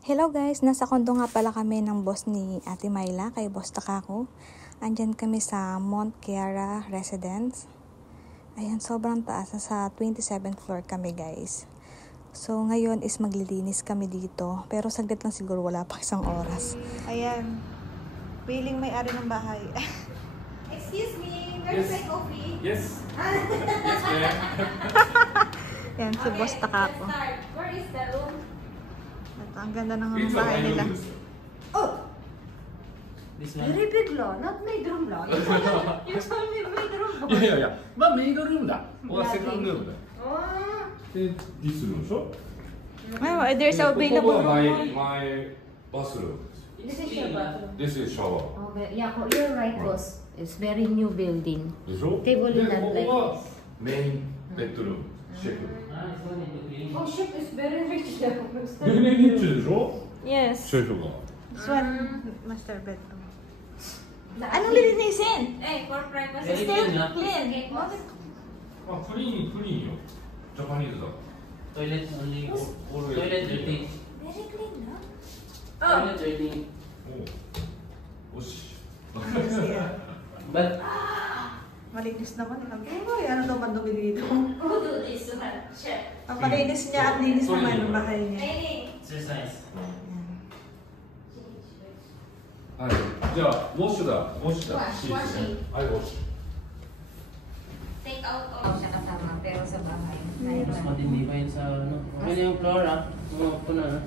Hello guys, nasa kondo nga pala kami ng boss ni Ate Myla, kay Boss Takako. Andyan kami sa Mount Kiara Residence. Ayan, sobrang taas, sa 27th floor kami guys. So ngayon is maglilinis kami dito, pero saglit lang siguro, wala pa isang oras. Ayan, piling may-ari ng bahay. Excuse me, where's my coffee? Yes. Yes, ma'am. Yan, si Boss Takako. Where is the room? Ito, ang ganda ng It's a bahay my nila. room. Oh, This one? very big law, not maid room law. You told me maid room. いやいやいや、まあメイドルームだ。ここはセカンドルームだ。 Oh, で、ディスルームでしょ。 Oh, there's で available ここは room. my bathroom. this is your bathroom. This is shower. Okay, yeah, you're right, boss. It's very new building. でしょ。 Table で、 not こ like こは this. メインベッドルーム。シェフ。 Ah, this one need to clean. Oh, chef is very rich. メインリッチでしょ。 Yes. シェフが。 This one, master bedroom. Anong lilinisin? Hey, for privacy. Very Still clean, huh? clean. Okay, boss. あ、クリーンよ。ジャパニーズだ。 Toilet only. Always. Toilet dirty. Very clean, no? Toilet dirty. おお。よし。 But Malinis naman. Ay, ano naman dumi dito? Who do this one? Chef. Ang malinis niya at linis naman ang bahay niya. Hey. exercise. はい。じゃあウォッシュだ。ウォッシュだ。 Wash, シーツね washing. はい、ウォッシュ。 Take out all siya kasama, pero sa bahay. Mas matindi pa yun sa ano. Okay na yung floor ah. Mga na.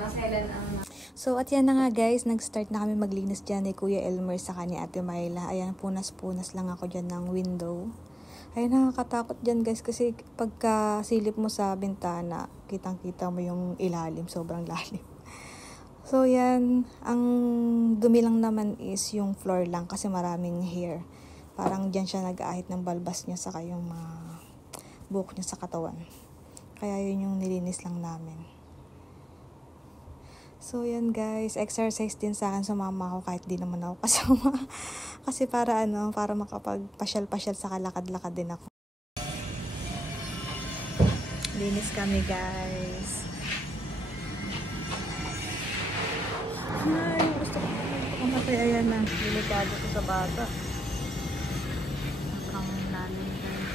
Maselan ang... So at yan na nga guys, nag-start na kami maglinis dyan ni Kuya Elmer sa kanya Ate Myla. Ayan, punas-punas lang ako dyan ng window. Ay, nakakatakot dyan guys kasi pagka silip mo sa bintana, kitang-kita mo yung ilalim, sobrang lalim. So yan, ang dumi lang naman is yung floor lang kasi maraming hair. Parang dyan siya nag-aahit ng balbas niya saka yung mga buhok niya sa katawan. Kaya yun yung nilinis lang namin. So yan guys, exercise din sa akin, sumama ako kahit di naman ako kasama. Kasi para makapagpasyal-pasyal sa kalakad-lakad din ako. Linis kami guys. Ay, gusto ko pumatay. Ayan na, delikado ko sa bata. Ang lalim guys.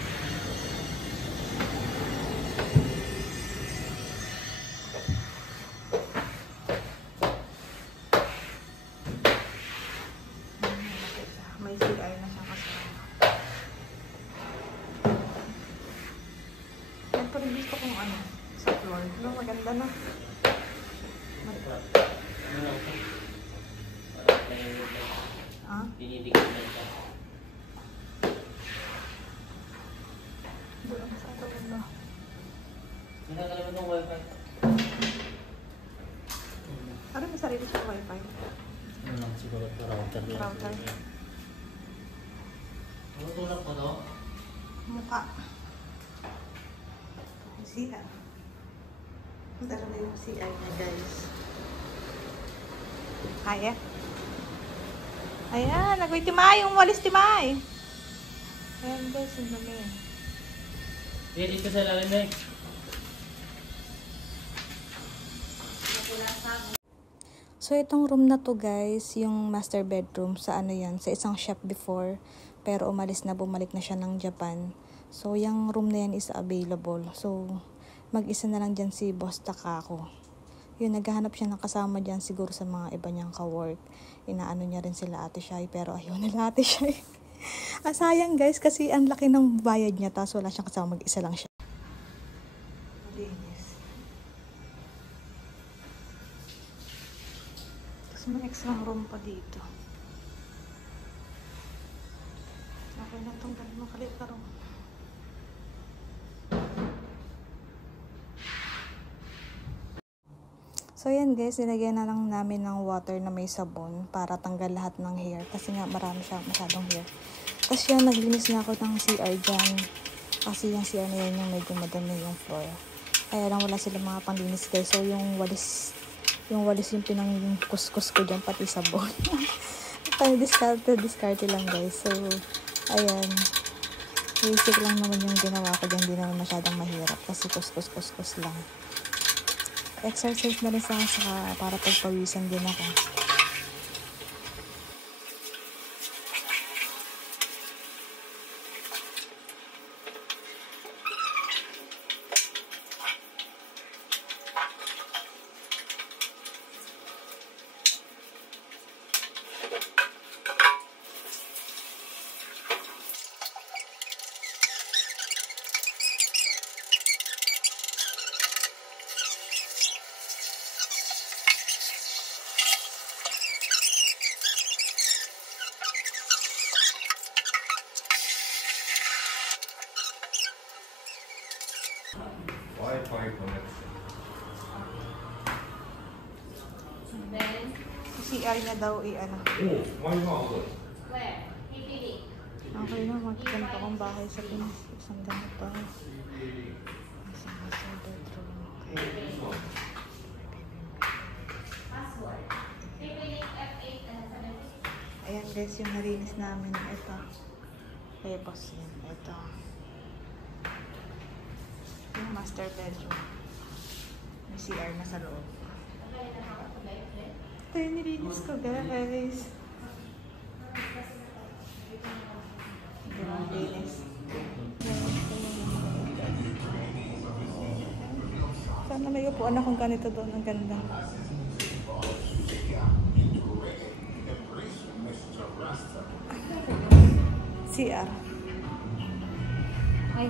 May CR na siya kasama. Yan pa rin gusto kong sa floor. Pero maganda na. Ah? Dinidikit na siya. Doon sa dulo. Ginagalaman ng wifi. Ano may sarili siya wifi? Ano lang siguro ito router lang. Router. Ano tulak ko to? Mukha. CR. Dala na yung CR niya guys. Kaya? Ayan, nagawin Timay. Umalis Timay. Ayan guys, ang dami. Dito sa ilalim eh. So, itong room na to guys, yung master bedroom sa sa isang shop before. Pero umalis na, bumalik na siya ng Japan. So, yung room na yan is available. So, mag-isa na lang dyan si Boss Takako. Yun, naghahanap siya ng kasama dyan siguro sa mga iba niyang ka-work. Inaano niya rin sila Ate Shai, pero ayaw nila Ate Shai. Sayang guys, kasi ang laki ng bayad niya, tapos wala siyang kasama, mag-isa lang siya. Malinis. Tapos may extra room pa dito. Okay na itong ganun, makalit na room. So yan guys, nilagyan na lang namin ng water na may sabon para tanggal lahat ng hair. Kasi nga marami siya masyadong hair. Tapos yan, naglinis na ako ng CR dyan. Kasi yung CR na yun yung medyo madami yung floor. Kaya lang wala sila mga panglinis guys. So yung walis yung pinangkuskus ko dyan, pati sabon. Discarte lang guys. So ayan. Basic lang naman yung ginawa ko dyan. Hindi naman masyadong mahirap kasi kuskus lang. exercise na rin sa para pagpawisan din ako. Wi-Fi connection. CR niya daw ano. Oh, Wi-Fi also. Okay na, magkikanta kong bahay sa Pinas. Isang ganito. Isang master bedroom. Ayan guys, yung narinis namin. Ito. Tapos yan. Ito. Yung master bedroom. May CR na sa loob. Ito yung nilinis ko guys. Hindi mo linis. Sana may upuan akong ganito doon. Ang ganda. CR. Ay,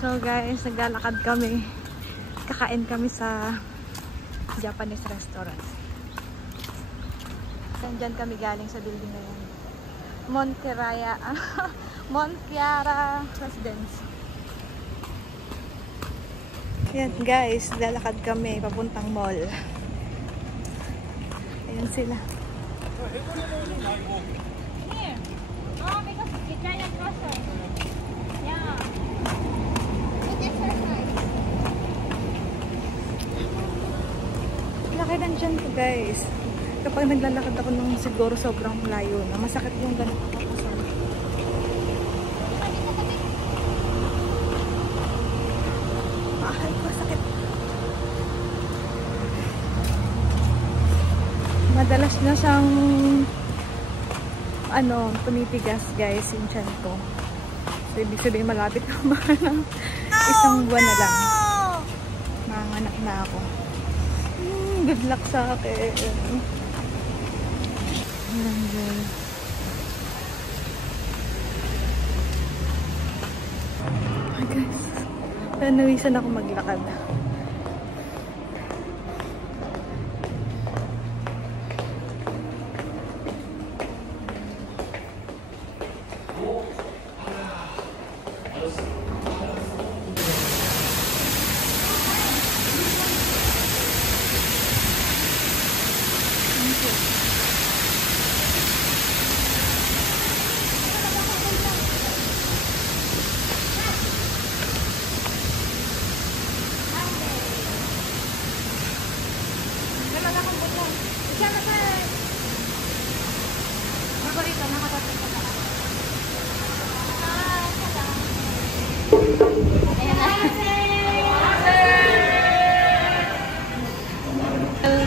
so guys, naglalakad kami. Kakain kami sa Japanese restaurant. Diyan kami galing sa building na yan. Montiara Residence. Yan guys, lalakad kami papuntang mall. Ayan sila. Here. Oh, because it's right across there. Yeah. Good exercise. Laki ng tiyan ko guys. Kapag naglalakad ako ng siguro sobrang layo na, masakit yung ganito ako. Ay, masakit. Madalas na siyang tumitigas guys yung tiyan ko. So, ibig sabihin malapit na ng isang buwan na lang. Manganak na ako. Good luck sa akin. Ayan guys. Ay guys. Nawisan ako maglakad.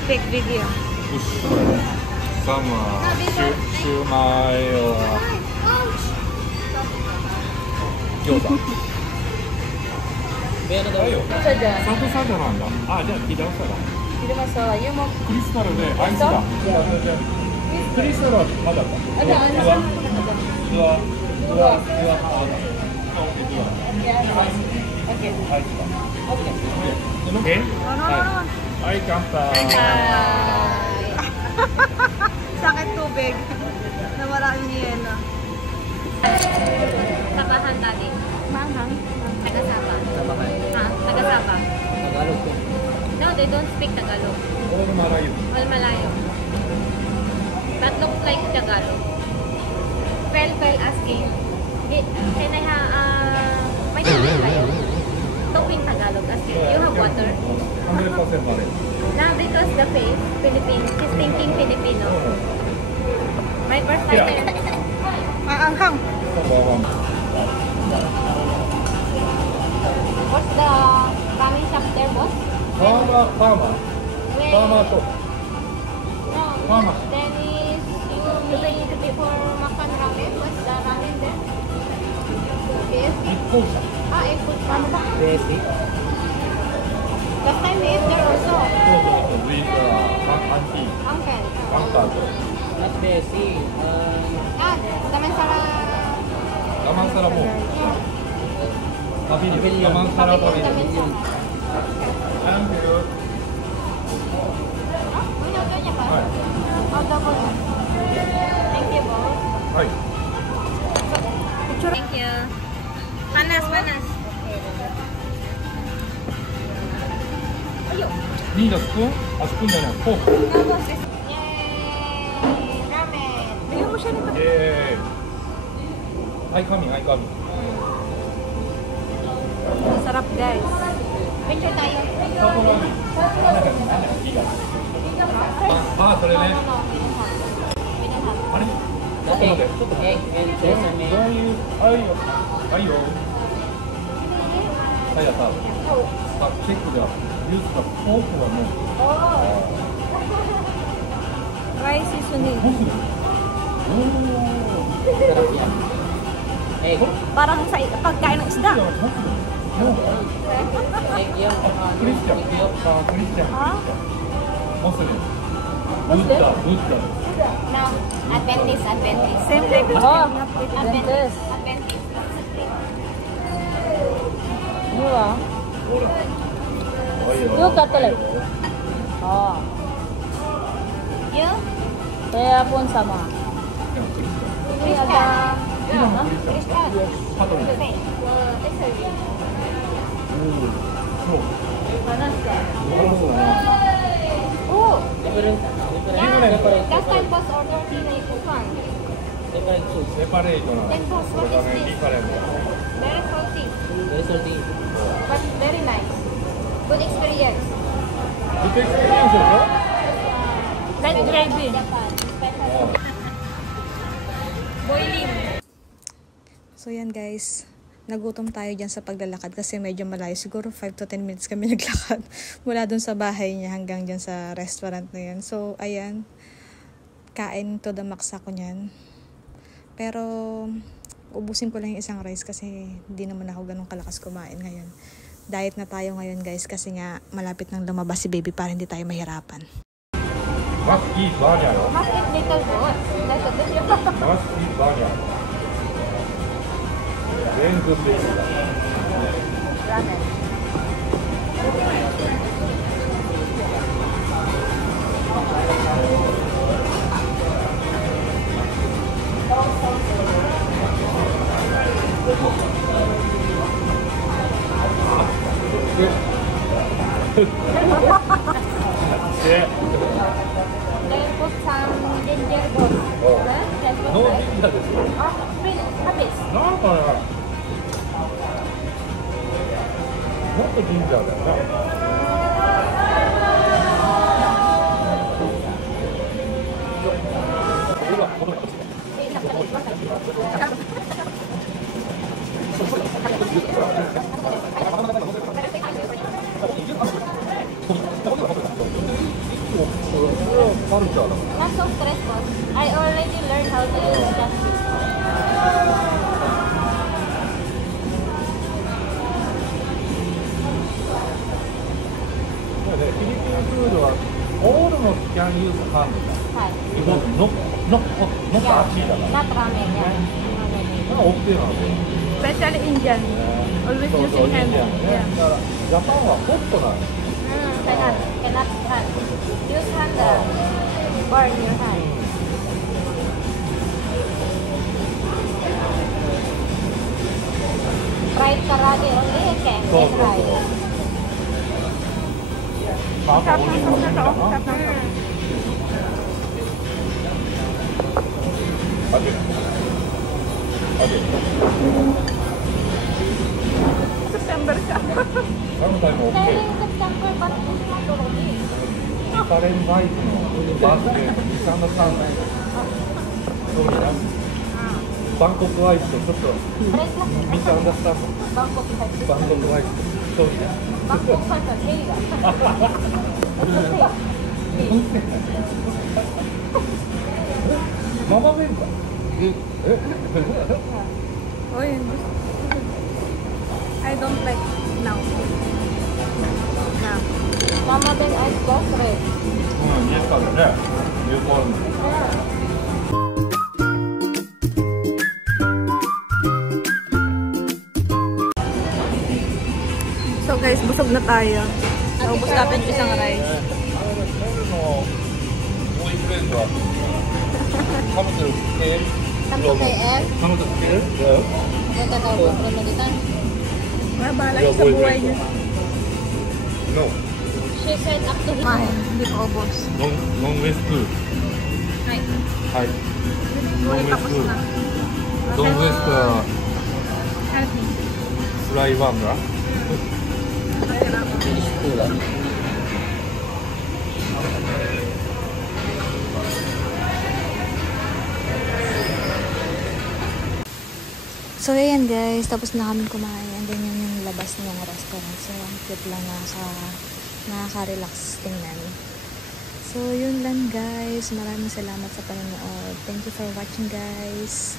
Take video. Some shumai or gyoza. だよ。サンドサンドなんだ。あ、じゃあ左サだ。Hindi masala. Yung mo. クリスタルでアイスだ。クリスタルはまだだ。はい、乾杯。Sakit tubig. Nawala yung yelo. Sabahan tadi. Manghang. Taga-Sabah. Ha? Taga-Sabah. Tagalog po. No, they don't speak Tagalog. All Malayo. All Malayo. That looks like Tagalog. Well asking. Can I have... may tubig kayo? Tubig Tagalog. Asking, you have water? 100% Malay. Nah, because the face, Philippine, she's thinking Filipino. My first time. Anghang. Number one. ーと No, Mama. then is you bring it before makan ramen. What's the ramen there? KFC? 一本車 Ah, egg food pan ba? ベーシック Last time we ate there also. そうそうそう、ウィークはアンティー Uncle. バンカーと not ベーシック Ah, damansara. ガマンサラも Yeah. パビリオンガマンサラパビリオン Damansara. Thank you. Ah, may order niya pa? はい Oh, double. Thank you, boss. はい Thank you. Panas, panas. 2位だスプーンあスプーンじゃないフォーク Yay! Ramen. Bigyan mo siya nito. アイカミンアイカミン Sarap guys. Picture tayo. サポラーメンあそれね No, no, no. We don't have. あれちょっと待ってちょっと待って egg and sesame どういうはいよはいやったあチェックだユースがフォークはもう Rice seasoning. どうするおー sarap yan egg Parang sa pagkain ng じ isda. ゃあどうするもう egg yun クリスチャン egg yun あクリスチャンあモスリムブッダブッダ No, Adventist, Adventist. Same like Oh, Adventist. Adventist. Adventist. You ah. ほらはいよ You Catholic. Oh. You? Kaya pun sama. いやクリスチャン Ini ada Christian. パトリック Okay. This is you. そう panas ka. そうだな Oh, different yeah. Last time was order Tinay Kukan. different soup セパレートなThen sauce, これ what が is ね this? リカレン Very salty, very salty but very nice. Good experience. グッドエクスペリエンスでしょ Light gravy. Japan. Special. Boiling. So yan guys. Nagutom tayo dyan sa paglalakad kasi medyo malayo. Siguro 5 to 10 minutes kami naglakad mula dun sa bahay niya hanggang dyan sa restaurant na yan. So, ayan. Kain to the max ako niyan. Pero, ubusin ko lang yung isang rice kasi hindi naman ako ganun kalakas kumain ngayon. Diet na tayo ngayon guys kasi nga malapit nang lumabas si baby para hindi tayo mahirapan. マスキーバーニャーよ Must eat little goat. That's a good マスキーバーニャー全部ベースだ ramen. Then put some ginger goat. Oh. That's what ノー I- ジンジャーですよ Oh, wait, habis. なんかねもっとジンジャーだよなカルチャーだ Not so stressful. I already learned how to use justice.フィリピンフードはオールのキャンユースハンドだ Hi. のパーチーだから Not ramen, yeah. まあ OK なので Especially Indian. Always そうそう using いいんだよ hand. ねだからジャパンはホットなの Cannot hand. Use hand, burn your hand. Fried karage only, okay? そうそう Yes, そう right. まああとオリーブオイルかなあげるあげる September siya. 何回も OK Telling September, but it's not already. カレンバイクのバースでミスアンダースタンダーそうになバンコクアイスとちょっと Fried lang. ミスアンダースタンダー Bangkok, Bangkok. バンコクアイスそうね。バンコクファンタヘイが。ママメンバー。Oy, I don't like now. Now. Mama Ben ice boss red. うん、家からね。有効あるの。 So guys, busog na tayo. Naubos natin yung isang rice. ボーイフレンドは彼女をつけ Come to KF. 彼女つける Punta daw po from Magitan. Bahala kayo sa buhay niyo. No. She said up to him. Mahal, hindi pa ubos. Non west. Hi. はい。 Ulit tapos na. Non west Help me. フライワンダー So, ayan guys, tapos na kami kumain. And then yun yung labas ng restaurant. So, ang cute lang, nakaka-relax tingnan. So, yun lang guys. Maraming salamat sa panonood. Thank you for watching guys.